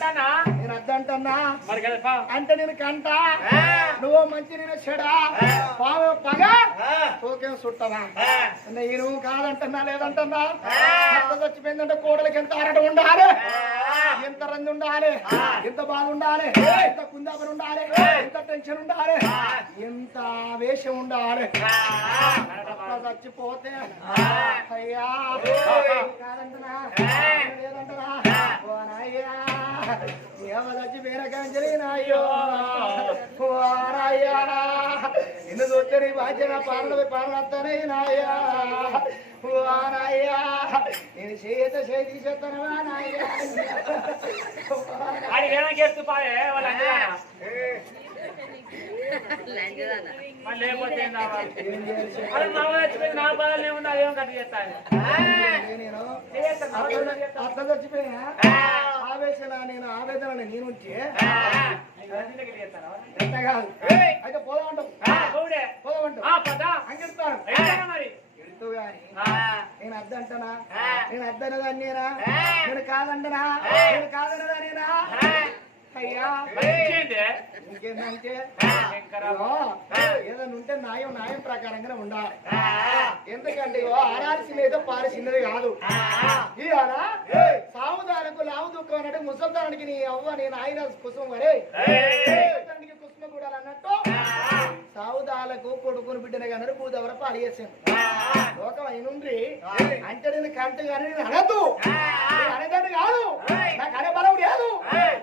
అంటానా నేను అద్దంటన్నా మరి కదా అంటే నేను కంట. నువ్వు మంచి నేను చెడా. పాము పగ. తోకేం చుట్టవా నేను కాదంటున్నా లేదంటున్నా? అత్త చచ్చిపోయిందంటే కోడలకి ఎంత అరట ఉండాలి? ఎంత రంది ఉండాలి? ఎంత బాధ ఉండాలి? ఎంత కుందాపన ఉండాలి? ఎంత టెన్షన్ ఉండాలి? ఎంత ఆవేశం ఉండాలి? చచ్చిపోతే. అయ్యా. కాదంటున్నా? లేదంటున్నా? నిన్ను చూస్తే నీ బాధ్యత పాలన పాలనత్తనే నాయ్యా ఓ నాయ్యా నేను చేత చేతి చేస్తానవా నాయ్యా అది ఏమైనా చేస్తూ పాయే వాళ్ళ నేను చేస్తాను నా ఆవేశన నేను ఆవేదన నేను ఉంటే రంజితకి చేస్తారా? ఎంత కాదు అయితే పోదామంటావు. పోదామంటావు. అంగిస్తాను నేను అద్దంటనా? నేను అద్దనదాన్నేనా నేను కాదంటనా? నేను కాదనదానేనా? ఇంకేందంటే? ఏదైనా ఉంటే న్యాయం న్యాయం ప్రకారంగానే ఉండాలి. ఎందుకంటే ఇగో ఆరాల్సింది ఏదో పారేసినది కాదు. ఇవాళ లావు దుఃఖం అన్నట్టు ముసల్దానికి నీ అవ్వ నేను ఆయన కుసుమ వరే. కుసుమ కూడా అన్నట్టు సావుదాలకు కొడుకుని బిడ్డనే కన్నారు పూదవర పాలు చేసాను లోకం అయినుండ్రి అంటే నేను కంట కానీ నేను అనద్దు. నేను అనేదాన్ని కాదు. నాకు అనే బలం లేదు.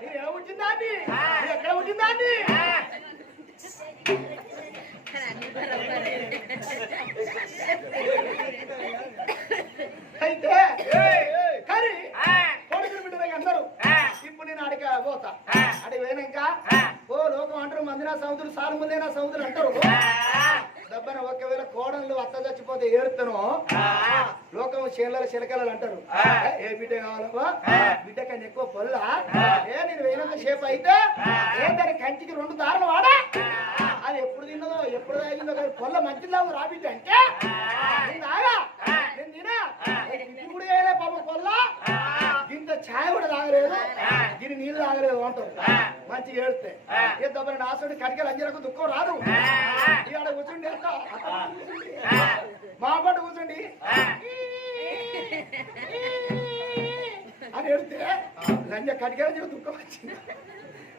నేను ఎలా వచ్చిందా అండి నేను ఎక్కడ వచ్చిందా అండి అయితే కానీ కొడుకుని బిడ్డనే అన్నారు ఇప్పుడు నేను అడిగా పోతా అడిగి పోయినాక ఓ లోకం అంటారు మందినా సముద్రులు సాలు ముందేనా సముద్రులు అంటారు. దెబ్బన ఒకవేళ కోడళ్ళు అత్త చచ్చిపోతే ఏడుతాను లోకం చేనుల చిలకలు అంటారు. ఏ బిడ్డ కావాలవా బిడ్డ కన్నా ఎక్కువ పొల్ల? ఏ నేను వేయినంత సేపు అయితే ఏ దాని కంచికి రెండు దారులు వాడా? అది ఎప్పుడు తిన్నదో ఎప్పుడు తాగిందో కానీ పొల్ల మంచిలాగా రా బిడ్డ అంటే? నీళ్ళు తాగలేదు అంటారు మంచి ఏడితే ఏ దెబ్బ నాసుడు కడికలు అంజలకు దుఃఖం రాదు. ఇక్కడ కూర్చుండి మా పాట కూర్చోండి. అని ఎడితే లంజ కడికల దుఃఖం వచ్చింది.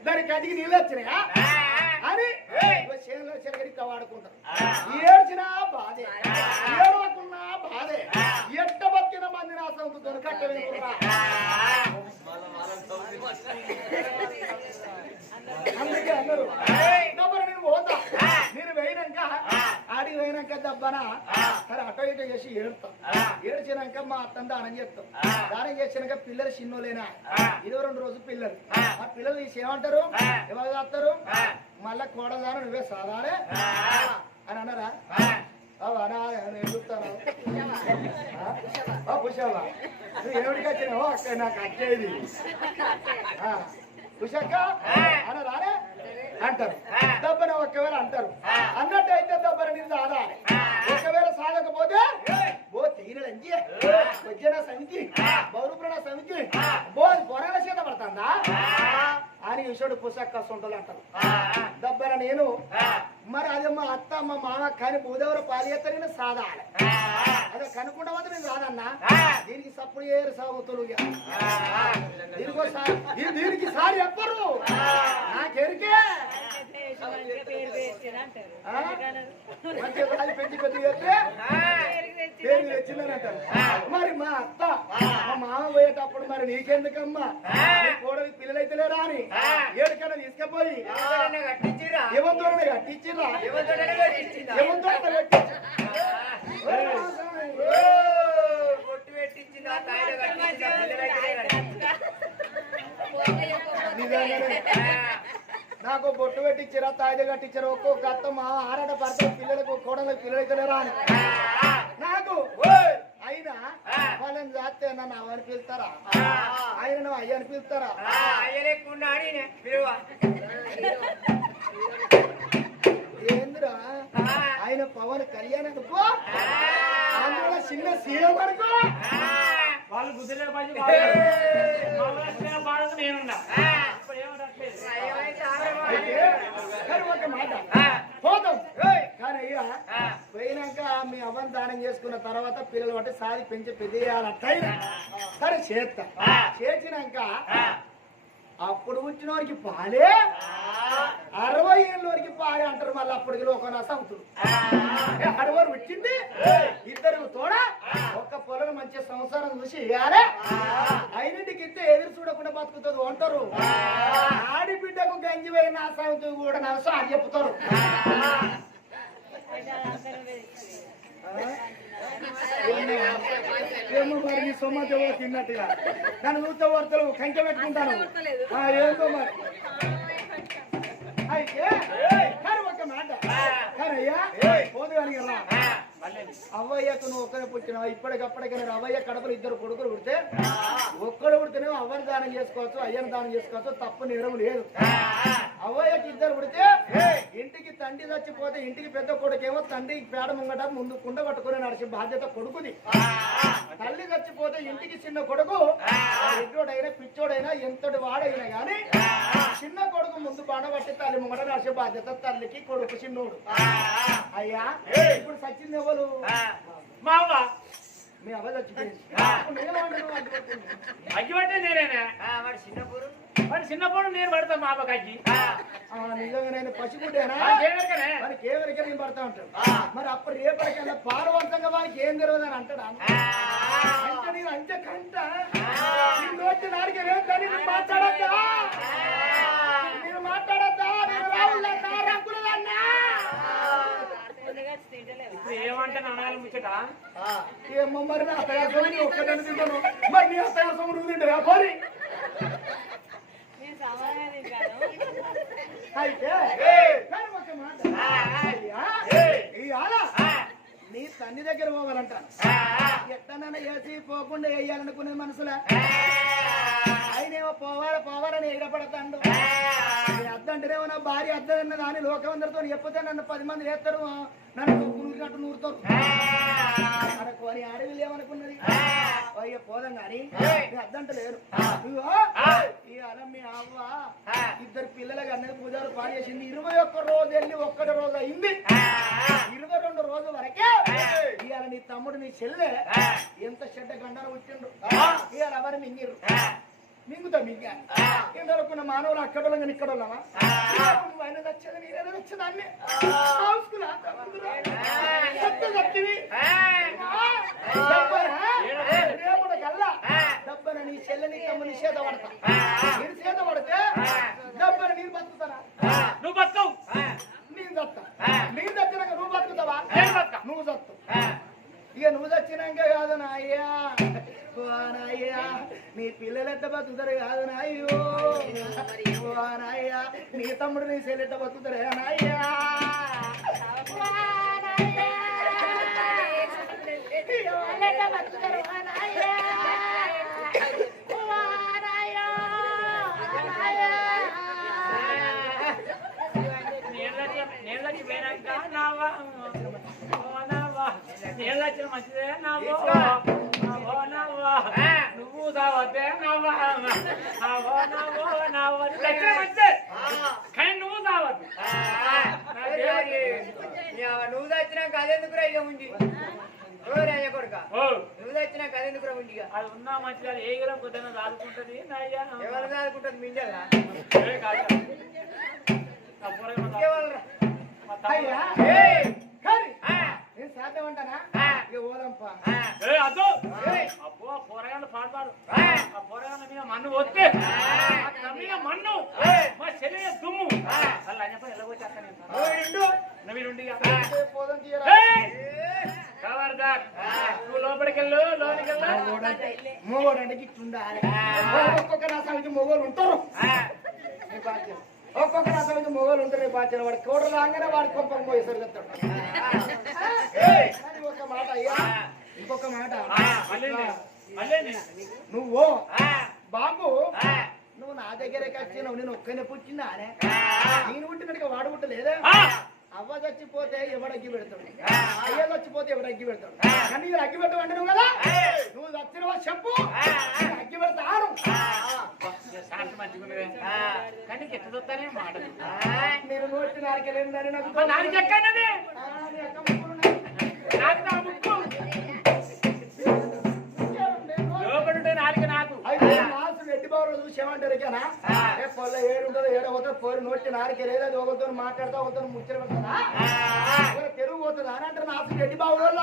దాని కడికి నీళ్ళు వచ్చినాయా? అని చేనులో చిరగడిక వాడుకుంటారు ఏడ్చినా బాధే. ఏడవకున్నా బాధే. ఎట్ట బతికిన మంది నా సొంత దొరకట్టలేదు అందుకే అన్నారు నేను పోతా. నేను వేయినాక ఆడికి వేయినాక దబ్బన? సరే అటో ఇటో చేసి ఏడుతాం. ఏడ్చినాక మా అత్తని దానం చేస్తాం. దానం చేసినాక పిల్లలు చిన్నోలేనా ఇరవై రెండు రోజులు పిల్లలు. ఆ. పిల్లలు తీసి ఏమంటారు ఎవరు చేస్తారు? మళ్ళా కోడదాన నువ్వే సాదానే అని అన్నారా? చెప్తాను పుషావా నువ్వు ఏమిటికి వచ్చినావు అక్క నాకు ఆ, పుషక్క అని రానే అంటారు. దబ్బన ఒకవేళ అంటారు. అన్నట్టు అయితే దబ్బన నేను సాదా ఒకవేళ సాగకపోతే ఓ తీరడంజి వచ్చిన సమితి బౌరుప్రణ సమితి బో పొరాల చేత పడుతుందా? అని విషయుడు పుస్తక సొంటలు అంటారు. దబ్బన నేను మరి అది మా అత్త మా మామ కానీ భూదేవర పాలియత్త నేను సాదాలి. అదే కనుక్కుంటా మాత్రం నేను రాదన్నా? దీనికి సప్పుడు ఏరు సాగుతులు ఇక. దీనికో సారి చెప్పరు నాకెరికే? పెంచి పెద్ద పేరు మరి మా అత్త మా మామ పోయేటప్పుడు మరి నీకెందుకమ్మా? కోడలి పిల్లలైతే లేరా అని ఏడుకన్నా తీసుకుపోయి. ఏమంతోనే కట్టించిరా? ఏమంతోనే కట్టించి నిజంగానే. నాకు బొట్టు పెట్టించారా తాయిద కట్టించారా ఒక్కొక్క అత్త మా ఆరాట భర్త పిల్లలకు కోడలకు పిల్లలైతే లేరా అని నాకు అయినా వాళ్ళని చేస్తే నన్ను అవని పిలుస్తారా? ఆయన నువ్వు అయ్య అని పిలుస్తారా? ఏందిరా? ఆయన పవన్ కళ్యాణ్ అనుకో అందులో చిన్న సీఎం అనుకో వాళ్ళు గుద్దులే పని మహారాష్ట్ర పోయినాక మీ అవ్వని దానం చేసుకున్న తర్వాత పిల్లలు బట్టి సారి పెంచి పెద్ద సరే చేస్తా చేసినాక అప్పుడు వచ్చిన వారికి పాలే అరవై ఏళ్ళ వరకు పాలే అంటారు మళ్ళీ అప్పటికి లోకన సంతులు అరవై వచ్చింది? ఇద్దరు తోడ? ఒక్క పొలం మంచి సంసారం చూసి ఇవ్వాలి అయినింటికి ఇస్తే ఎదురు చూడకుండా బతుకుతుంది అంటారు. ఆడిబిడ్డకు గంజి పోయిన సంతు కూడా నవసం అని చెప్తారు ఏమో మరి నీ సొమ్మతి ఎవరో తిన్నట్టుగా నన్ను చూస్తే వార్తలు కంచె పెట్టుకుంటాను ఆ, ఏందో మరి. అయితే కానీ ఒక మాట. కానీ అయ్యా పోదు కానీ అవ్వయ్యకు నువ్వు ఒక్కరే పుట్టినావు? ఇప్పటికప్పటికైనా నేను అవ్వయ్య కడపలు ఇద్దరు కొడుకులు పుడితే ఒక్కడు పుడితేనే అవ్వని దానం చేసుకోవచ్చు అయ్యని దానం చేసుకోవచ్చు తప్పు నేరం లేదు. అవ్వయ్యకి ఇద్దరు పుడితే ఇంటికి తండ్రి చచ్చిపోతే ఇంటికి పెద్ద కొడుకేమో తండ్రి పేడ ముంగట ముందు కుండ పట్టుకుని నడిచే బాధ్యత కొడుకుది. తల్లి చచ్చిపోతే ఇంటికి చిన్న కొడుకు ఎడ్డోడైనా పిచ్చోడైనా ఎంతటి వాడైనా గానీ చిన్న కొడుకు ముందు బాణ పట్టి తల్లి ముంగట నడిచే బాధ్యత తల్లికి కొడుకు చిన్నోడు. అయ్యా ఇప్పుడు సచింది ఎవరు? మా అవ్వ మీ అవ్వ చచ్చిపోయింది. నేనేనా? వాడు చిన్నప్పుడు. మరి చిన్నప్పుడు నేను పడతా మా అవ్వకి అగ్గి ఆ, నిజంగా నేను పసిగుడ్డేనా. మరి నేను పడతా ఉంటాను. మరి అప్పుడు రేపటికల్లా పారవంతంగా వారికి ఏం తెలియదు అని అంటాడా అంటే నేను అంతే కంట. నిన్ను వచ్చి నాడికి రేపని నేను మాట్లాడద్దా? నేను మాట్లాడద్దా? నేను రావులన్నా ఏమో మరి నా అత్తగారి సొమ్ము ఒక్కటే తింటాను మరి నీ అత్తగారి సొమ్ము నువ్వు తింటావా పోరి అయితే కానీ ఒక మాట. అయ్యా, ఇవాళ నీ తల్లి దగ్గర పోవాలంట. ఎట్టనన్నా వేసి పోకుండా వేయాలనుకునే మనసులా. ఆయనేమో పోవాలి పోవాలని ఎగరపడతాడు. నేను అద్దంటేనేమో నా భార్య అద్దన్నది అని లోకం అందరితో చెప్పితే నన్ను పది మంది వేస్తారు నన్ను నూరినట్టు నూరుతారు. మనకు అని అడవిలు ఏమనుకున్నది? అయ్యో పోదాం కానీ అద్దంట లేరు. ఇదిగో, ఇవాళ మీ అవ్వ ఇద్దరు పిల్లలకి అన్నది పూజారు పాలు చేసింది. ఇరవై ఒక్క రోజు వెళ్ళి ఒక్కటి రోజు అయింది. ఇరవై రెండు రోజుల వరకే ఇవాళ నీ తమ్ముడు నీ చెల్లె ఎంత చెడ్డ గండాలు వచ్చిండ్రు ఇవాళ ఎవరు మింగిరు మింగుతా మింగా. ఏం ఇందరుకున్న మానవులు అక్కడ వాళ్ళం ఇక్కడ ఉన్నామా నువ్వు ఆయన వచ్చేది నేనే వచ్చేదాన్ని హౌస్కులా సత్య రేపటి కల్లా డబ్బన నీ చెల్లెని తమ్ముని చేత పడతా. నేను చేత పడితే డబ్బన మీరు బతుకుతారా నువ్వు బతుకవు నేను చస్తా నేను చచ్చినాక నువ్వు బతుకుతావా నేను బతుక నువ్వు చస్తు ఇక నువ్వు చచ్చినాక కాదు నాయ్యా ఓ నాయ్యా నీ పిల్లలు ఎట్ట బతుకుతారు కాదు నాయ్యో ఓ నాయ్యా నీ తమ్ముడు నీ చెల్లెట్ట బతుకుతారు నాయ్యా బతుకుతారు ఓ నాయ్యా. ఓ నాయ్యా. ఓ నాయ్యా. నీళ్ళకి నీళ్ళకి పోయినాక నావా ఓ నావా నీళ్ళకి మంచిదే నావో నావో నావా నువ్వు తావద్దే నావా నావో నావో నావో దగ్గర మంచిదే కానీ నువ్వు తావద్దు నువ్వు తెచ్చినాక అదెందుకురా ఇక ఉంది నువ్వు తెచ్చినాక అదెందుకురా ఉంది ఇక? అది ఉన్నా మంచిగా ఏ గిరం పొద్దున్న దాదుకుంటది? ఎవరు చదువుకుంటుంది మింజల్లా కాదు. నా నా! నేను సాధ్యం అంటానా? ఇక పోదాంపా. అద్దు! అబ్బో పోరగాళ్ళు పాడతారు. ఆ! పోరగాళ్ళ మీద మన్ను వస్తే ఆ. తమ్మిన మన్ను. మా శరీర దుమ్ము. అలా ఎలా వెళ్ళు మొగోడు అంటే గిట్టుండాలి ఒక్కొక్క రాసానికి మొగోలు ఉంటారు. ఒక్కొక్క రాసానికి మొగోలు ఉంటారు బాధ్యత వాడు కోట రాగానే వాడి కొంపం పోయేసరి చెప్తాడు. ఒక మాట అయ్యా. ఇంకొక మాట. నువ్వు! బాబు! నువ్వు నా దగ్గరకి వచ్చినావు నేను ఒక్కనే పుట్టినా నేను పుట్టినట్టుగా వాడు పుట్టలేదా? అవ్వ చచ్చిపోతే ఎవడగ్గి పెడతాడు? అయ్య చచ్చిపోతే ఎవడు అగ్గి పెడతాడు కానీ ఇది అగ్గి పెట్టమంటే నువ్వు కదా? నువ్వు చచ్చినవా చెప్పు. అగ్గి పెడతాను మాటలు. మీరు నోటి నారికెళ్ళిందని నాకు మరి దానికి ఎక్కడది? ఆ, నీ అక్క ముక్కులు ఉన్నాయి. నాకు నా ముక్కు నేను నోటి- లోపడుంటే నాలుక నాకు బాబులు చూసేమంటారు ఏ పొల్ల ఏడు ఉంటుందో ఏడో పోతుందో పోరు నోటి నారికే లేదు అది ఒకరితో మాట్లాడతా ఒకరితో ముచ్చట ఒకరు తెలుగు పోతుందా? అని అంటారు నాసు రెడ్డి బాబు వల్ల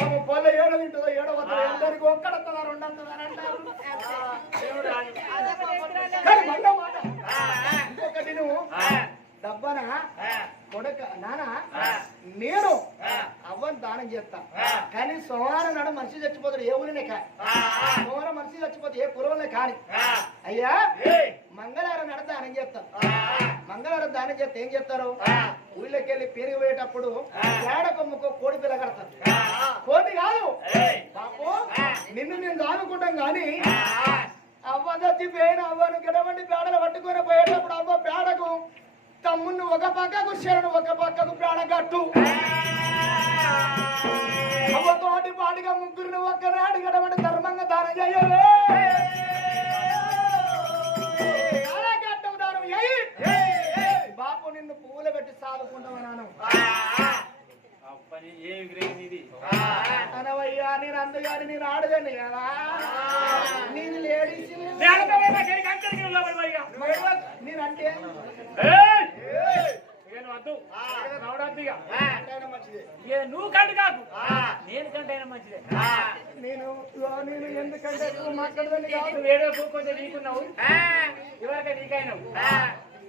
వాళ్ళు పొల్ల ఏడో తింటుందో ఏడో పోతుందో అందరికి ఒక్కడొస్తుందా రెండు అని అంటారు. ఇంకొకటి నువ్వు డబ్బనా? కొడక నాన్న నేను అవ్వని దానం చేస్తా. కానీ సోమవారం నాడు మనిషి చచ్చిపోతాడు ఏ ఊరినే కా సోమవారం మనిషి చచ్చిపోతే ఏ కురవలే కాని. అయ్యా మంగళవారం నాడు దానం చేస్తాను మంగళవారం దానం చేస్తే ఏం చేస్తారు? ఊళ్ళోకి వెళ్ళి పెరిగి పోయేటప్పుడు ఏడ కొమ్ముకో కోడి పిల్ల కడతారు. కోడి కాదు. పాపం నిన్ను నేను దానుకుంటాం కానీ అవ్వ చచ్చిపోయిన అవ్వను గిడవండి పేడలు పట్టుకొని పోయేటప్పుడు అవ్వ పక్కకు శరణు ఒక పక్కకు పేడ కట్టు అవ్వ తోటి పాటిగా ముగ్గురిని ఒక్కనాడు గడవండి ధర్మంగా దానం ఎయ్. బాపు నిన్ను పువ్వులు పెట్టి సాదుకుంటామన్నాను అనవయ్యా నేను అందుగాని నేను ఆడదండి కదా? నేను లేడీస్. నేనంటే? వద్దు ఇక. నువ్వు కంటి కాకు. నేను కంటే అయినా మంచిదే నేను నేను ఎందుకంటే ఎక్కువ మాట్లాడదని కాదు. ఏడో కొంచెం నీకున్నావు. ఇవరకు నీకైనావు.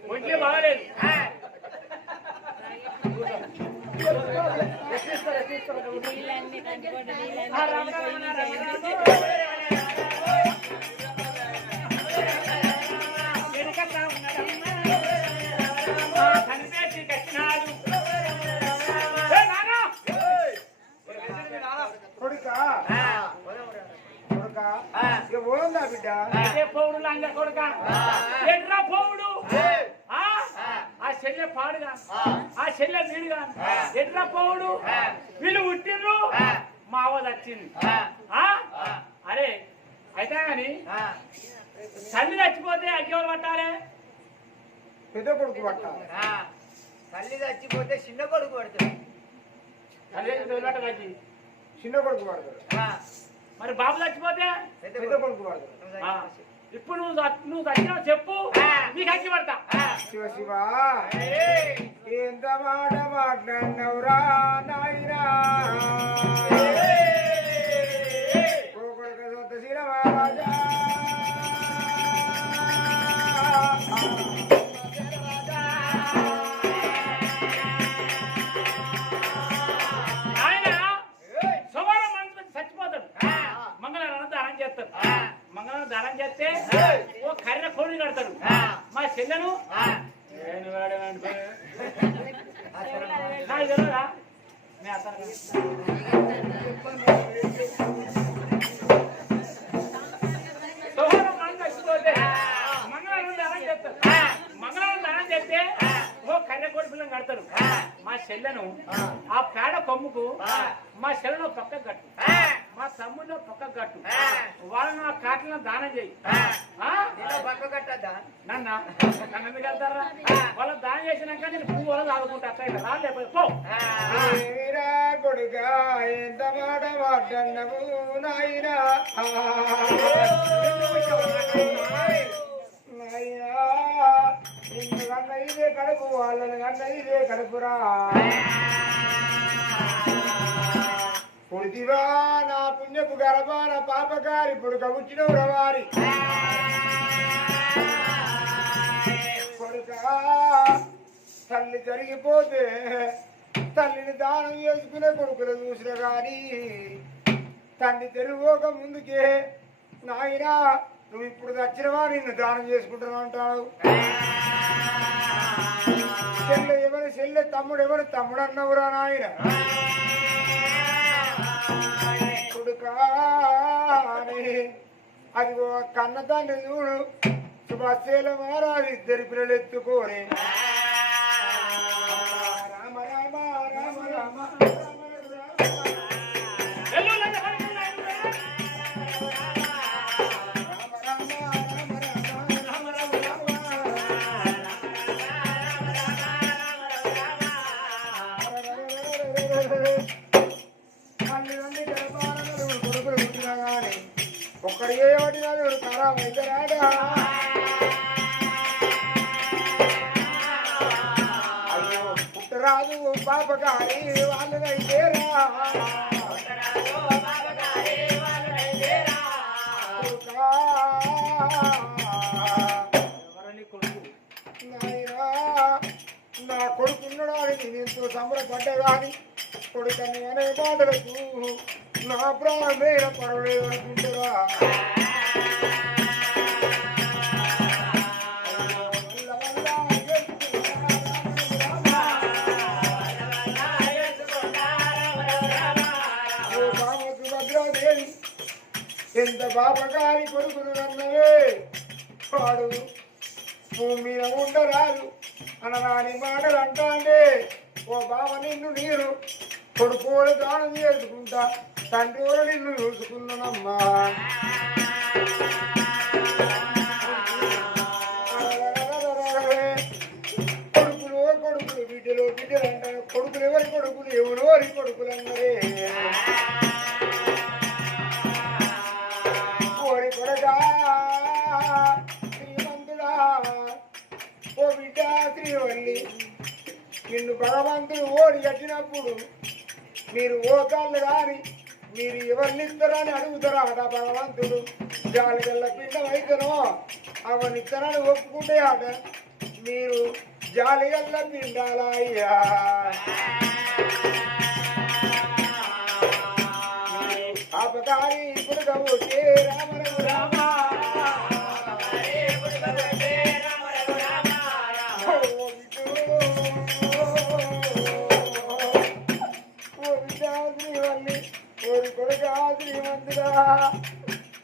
ఒంట్లో బాగలేదు. ఆ, రామ, పోందా బిడ్డ? ఇదే పౌడు లంగ కొడుక? ఎట్రా పౌడు ఆ? ఆ. చెల్లె పాడుగా? ఆ. చెల్లె వీడుగా? ఎట్రా పౌడు వీళ్ళు పుట్టిండ్రు మా అవ్వ వచ్చింది ఆ? అరే అయితే గాని తల్లి చచ్చిపోతే అగ్గేవాళ్ళు పట్టాలే? పెద్ద కొడుకు పట్ట తల్లి చచ్చిపోతే చిన్న కొడుకు పడుతుంది. తల్లి చిన్న కొడుకు పడతాడు. మరి బాబు చచ్చిపోతే. ఇప్పుడు నువ్వు నువ్వు చచ్చినావు చెప్పు. నీకు అగ్గి పడతా. శివ శివ. ఎంత మాట మాట్లాడినవురా నాయనా? సొంత శిల మహారాజా మంగళవారం దానం చేస్తే ఓ కర్ర కోడి కడతాడు. మా చెల్లెను? దానం చేస్తాడు దానం చేస్తే ఓ కర్ర కోడి పిల్లని కడతాడు మా చెల్లెను ఆ. పేడ కొమ్ముకు మా చెల్లెను పక్క కట్టు. తమ్ముడు పక్క కట్టు వాళ్ళను ఆ కాట్లను దానం చేయి. పక్క కట్టద్దా నన్న నన్ను ఎందుకు వెళ్తారా? వాళ్ళు దానం చేసినాక నేను పువ్వు వల్ల ఆదుకుంటా అట్లా లేకపోతే కొడుక ఎంత మాట మాట్లాడినవు నాయనా? నాయనా నిన్ను కన్న ఇదే కడుపు వాళ్ళని కన్న ఇదే కడుపురా. పుడితివా నా పుణ్యపు గర్భాన పాపకారి పుడుక పుట్టినవు రవారి కొడుక తల్లి జరిగిపోతే తల్లిని దానం చేసుకునే కొడుకులు చూసిన గాని తల్లి తెరుగోక ముందుకే నాయనా నువ్వు ఇప్పుడు దచ్చినవా నిన్ను దానం చేసుకుంటున్నావు అంటావు చెల్లె ఎవరు చెల్లె తమ్ముడు ఎవరు తమ్ముడు అన్నవురా నాయన. కొడుకా అదిగో కన్న తండ్రి చూడు. సుభాషేల మహారాజు ఇద్దరి పిల్లలు ఎత్తుకోని. రామ రామ రామ రామ. Thank you. ఎంత కొడుకులు కొడుకును అన్నవే వాడు భూమి మీద ఉండరాదు అనరాని మాటలు అంటాండే. ఓ బావ నిన్ను నీరు కొడుకోడు దానం చేసుకుంటా తండ్రి కూడా నిన్ను చూసుకున్నానమ్మా కొడుకులు కొడుకులు? బిడ్డలు బిడ్డలు అంటారు కొడుకులు ఎవరి కొడుకులు? ఎవరు వారి కొడుకులు అన్నారే బిడ్డ శ్రీవల్లి నిన్ను భగవంతుడు ఓడి కట్టినప్పుడు మీరు ఓకాళ్ళు కానీ మీరు ఎవరిని ఇస్తారని అడుగుతారా భగవంతుడు గాలి గల్ల పిండం అయితేనో అవన్నీ ఇస్తారని ఒప్పుకుంటే ఆట మీరు జాలి గల్ల పిండాలా అయ్యా? అపకారి ఇప్పుడు కబోటే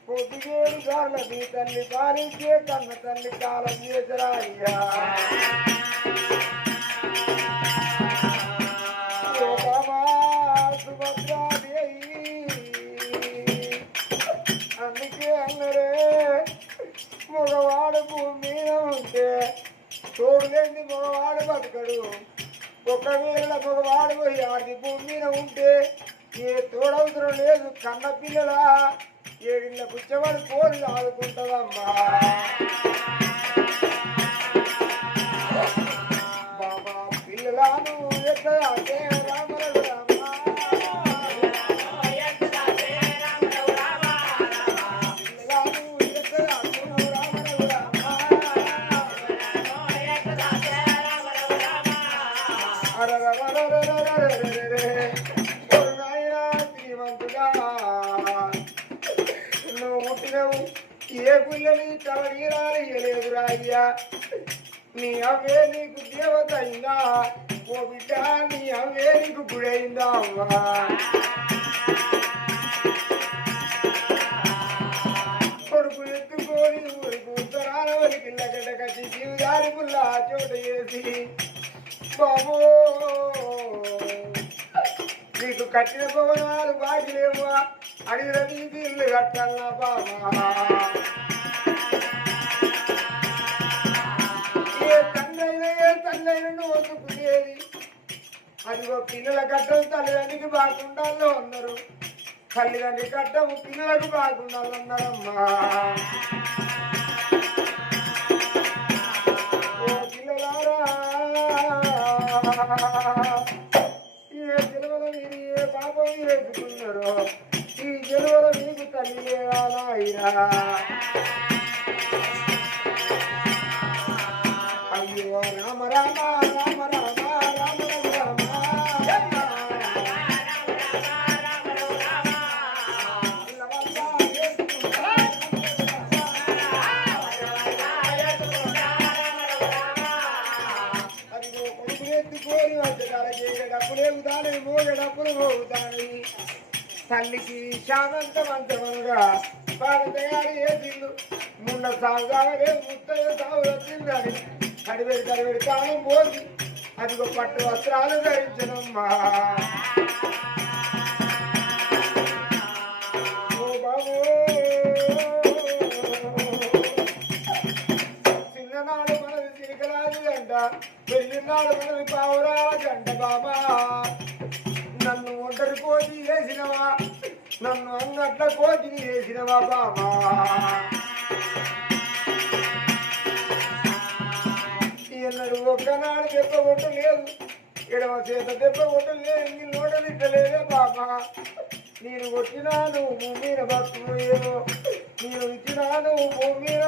పొద్దుగేడు సార్ల మీ తల్లి పాలించే కన్న తల్లి కాలం చేసరా అయ్యా సుభద్రాదేవి అందుకే అన్నరే మగవాడు భూమి మీద ఉంటే చూడలేని మగవాడు బతకడు ఒకవేళ మగవాడు పోయి ఆడి భూమి మీద ఉంటే ఏ తోడవసరం లేదు కన్న పిల్లల ఏడిళ్ళ కూర్చోవాడు కోరి ఆదుకుంటుందమ్మా బాబా పిల్లలను ఎక్కడ అంటే రామరఘు రామ ఏ పిల్లని తలనీరాలు ఇయ్యలేదురా అయ్యా. నీ అవే నీకు దేవత అయిందా ఓ బిడ్డ నీ అవే నీకు గుడైందా అవ్వా? కొడుకు ఎత్తుకొని ఊరికి ఉత్తరాల వరకు గడ్డ కట్టి జీవిదారి పుల్ల చోట చేసి బాబో! నీకు కట్టిన భవనాలు బాగిలేవా? అడిగిన నీకు ఇల్లు కట్టాలా బాబా ఏ తండ్రైనా ఏ తండ్రైనా నువ్వు వదుకునేది అదిగో పిల్లల కట్టం తల్లిదండ్రికి బాగుండాలో అన్నారు తల్లిదండ్రి కట్టం పిల్లలకు బాగుండాలన్నారమ్మా. ఓ పిల్లలారా. ఏ పాపం వేసుకున్నారు ఈ జన్మల మీకు తల్లి లేదా మోగ తల్లికి శామంతమంతమనగా పాడు తయారు చేసిండు ముండ సాగు సాగలే ముత్తయ్య సాగు వచ్చిందని కడివేడి కడివేడి కాలం పోసి అదిగో పట్టు వస్త్రాలు ధరించనమ్మా. చిన్ననాడు మనది చిరికరాజు గంట పెళ్ళినాడు మనది పావురాల గంట బాబా. ఒంటరి కోతి వేసినవా? నన్ను అంగట్ల కోతిని వేసినవా బాబా ఎన్నడు ఒక్కనాడు దెబ్బ కొట్టు లేదు. ఎడమ చేత దెబ్బ కొట్టు లేదు. నీ నోట తిట్టలేదే బాబా నేను కొట్టినాను భూమి మీద నేను ఇచ్చినాను భూమి మీద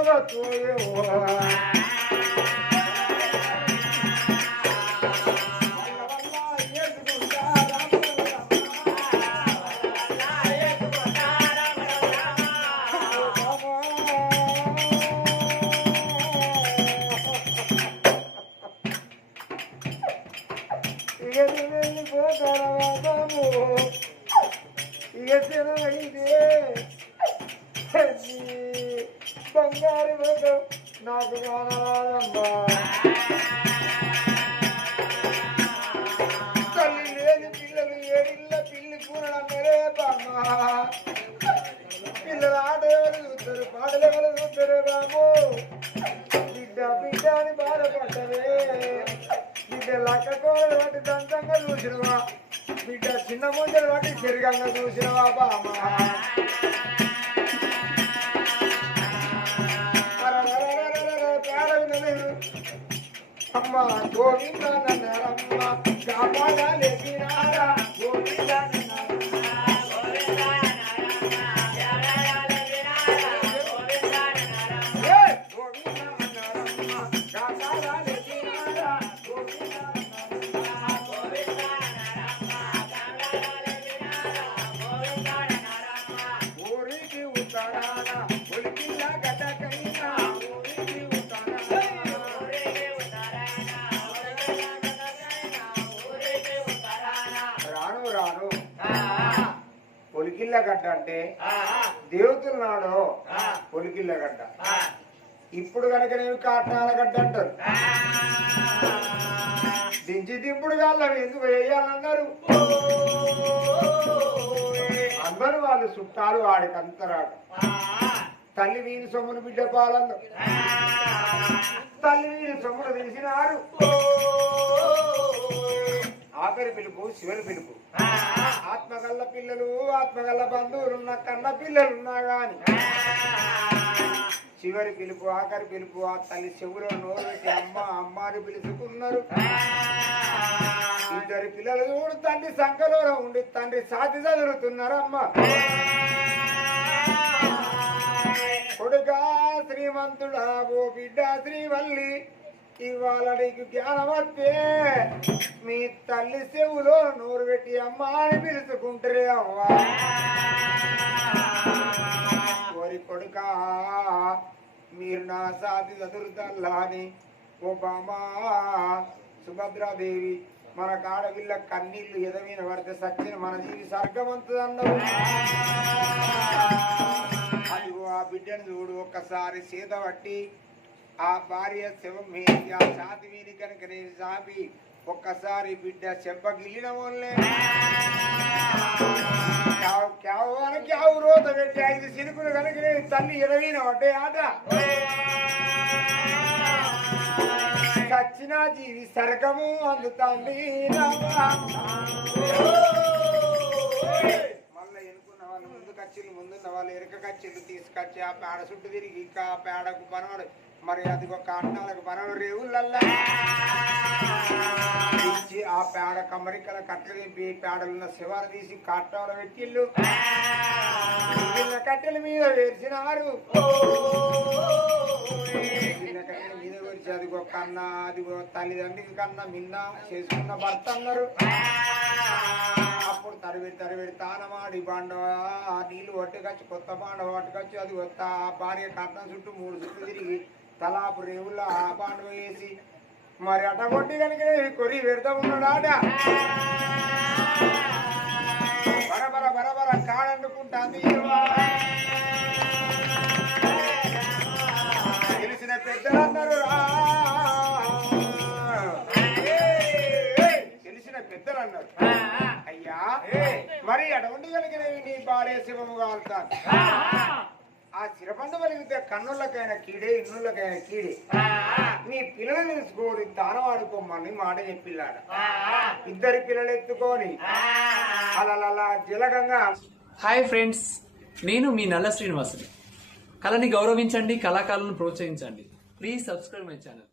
కోడలు వాటి దంతంగా చూసినవా? బిడ్డ చిన్న ముందలు వాటి చెరుగంగా చూసినవా బామ్మ? అమ్మ గోవింద నన్నరమ్మ గోవింద రాను పొలికిల్ల గడ్డ అంటే దేవతల నాడు పొలికిల్ల గడ్డ. ఇప్పుడు కనుక నేను కాటాల గడ్డ అంటారు దించి దింపుడు గాళ్ళ ఎందుకు వేయాలన్నారు. అందరూ వాళ్ళు చుట్టాలు వాడికి అంతరాడు. తల్లి వీని సొమ్మును బిడ్డ పాలందు. తల్లి వీని సొమ్మును తెలిసినారు ఆఖరి పిలుపు శివని పిలుపు. ఆత్మగల్ల పిల్లలు ఆత్మగల్ల బంధువులున్న కన్న పిల్లలున్నా గాని. చివరి పిలుపు ఆఖరి పిలుపు ఆ తల్లి చెవులో నోరు పెట్టి అమ్మ అమ్మ అని పిలుచుకున్నారు ఇద్దరి పిల్లలు చూడు తండ్రి సంఖలో ఉండి తండ్రి సాతి చదువుతున్నారమ్మ కొడుకా శ్రీమంతుడా ఓ బిడ్డ శ్రీవల్లి. ఇవాళ నీకు జ్ఞానం వస్తే మీ తల్లి చెవులో నోరు పెట్టి అమ్మ అని పిలుచుకుంటారే అమ్మా కోరి కొడుకా మీరు నా సాతి చదురుతల్లా అని ఓ బామా సుభద్రాదేవి మన కాడవిల్ల కన్నీళ్ళు ఎదమైన పడితే సచ్చిన మన జీవి స్వర్గమంతుడు అదిగో ఆ బిడ్డను చూడు ఒక్కసారి సీత పట్టి ఆ భార్య శవం మీద ఆ ఛాతి కనుక నేను సాపి ఒక్కసారి బిడ్డ చెంపగిల్లిన వాళ్ళే. క్యావ్ ఆవు రోత పెట్టి ఐదు సిరుకులు కనుక నేను తల్లి ఎదవీన పడ్డే ఆట. చచ్చిన జీవి సరకము అందుతాంది మళ్ళీ ఎనుకున్న వాళ్ళు ముందు కచ్చిళ్ళు ముందున్న వాళ్ళు ఎరుక కచ్చిళ్ళు తీసుకొచ్చి ఆ పేడ చుట్టూ తిరిగి ఇంకా ఆ పేడకు పనవాడు. మరి అది ఒక అన్నాలకు పనవడు రేవులల్లా. ఇచ్చి ఆ పేడ కమ్మరికల కట్టెలు నింపి పేడలున్న శివాలు తీసి కట్టవడ పెట్టిళ్ళు. కట్టెల మీద వేసినారు మిగిలిన కట్టెల మీద వేసి అదిగో కన్నా అదిగో తల్లిదండ్రులకి కన్నా మిన్న చేసుకున్న భర్త అన్నారు అప్పుడు తరివేడి తరివేడి తానమాడి బాండ ఆ నీళ్ళు పట్టుకొచ్చి కొత్త బాండ పట్టుకొచ్చి అది కొత్త ఆ భార్య కట్నం చుట్టూ మూడు చుట్టూ తిరిగి తలాపు రేవుల్లో ఆ పాండవ వేసి మరి అటగొట్టి కనుక కొరి పెడతా ఉన్నాడాట బరబర బరబర కాడండుకుంటా తెలిసిన పెద్దలందరూ తెలిసిన పెద్దలు అన్నారు అయ్యా మరి అటువంటి కనుక నీ భార్య శివము కాలుతాను ఆ శిరపండు కలిగితే కన్నులకైనా కీడే ఇన్నులకైనా కీడే. నీ పిల్లలు తీసుకోని దానం ఆడుకోమని మాట చెప్పిల్లాడు. ఇద్దరి పిల్లలు ఎత్తుకొని అలా జలగంగా. హాయ్ ఫ్రెండ్స్ నేను మీ నల్ల శ్రీనివాసుని. కళని గౌరవించండి కళాకారులను ప్రోత్సహించండి. Please subscribe my channel.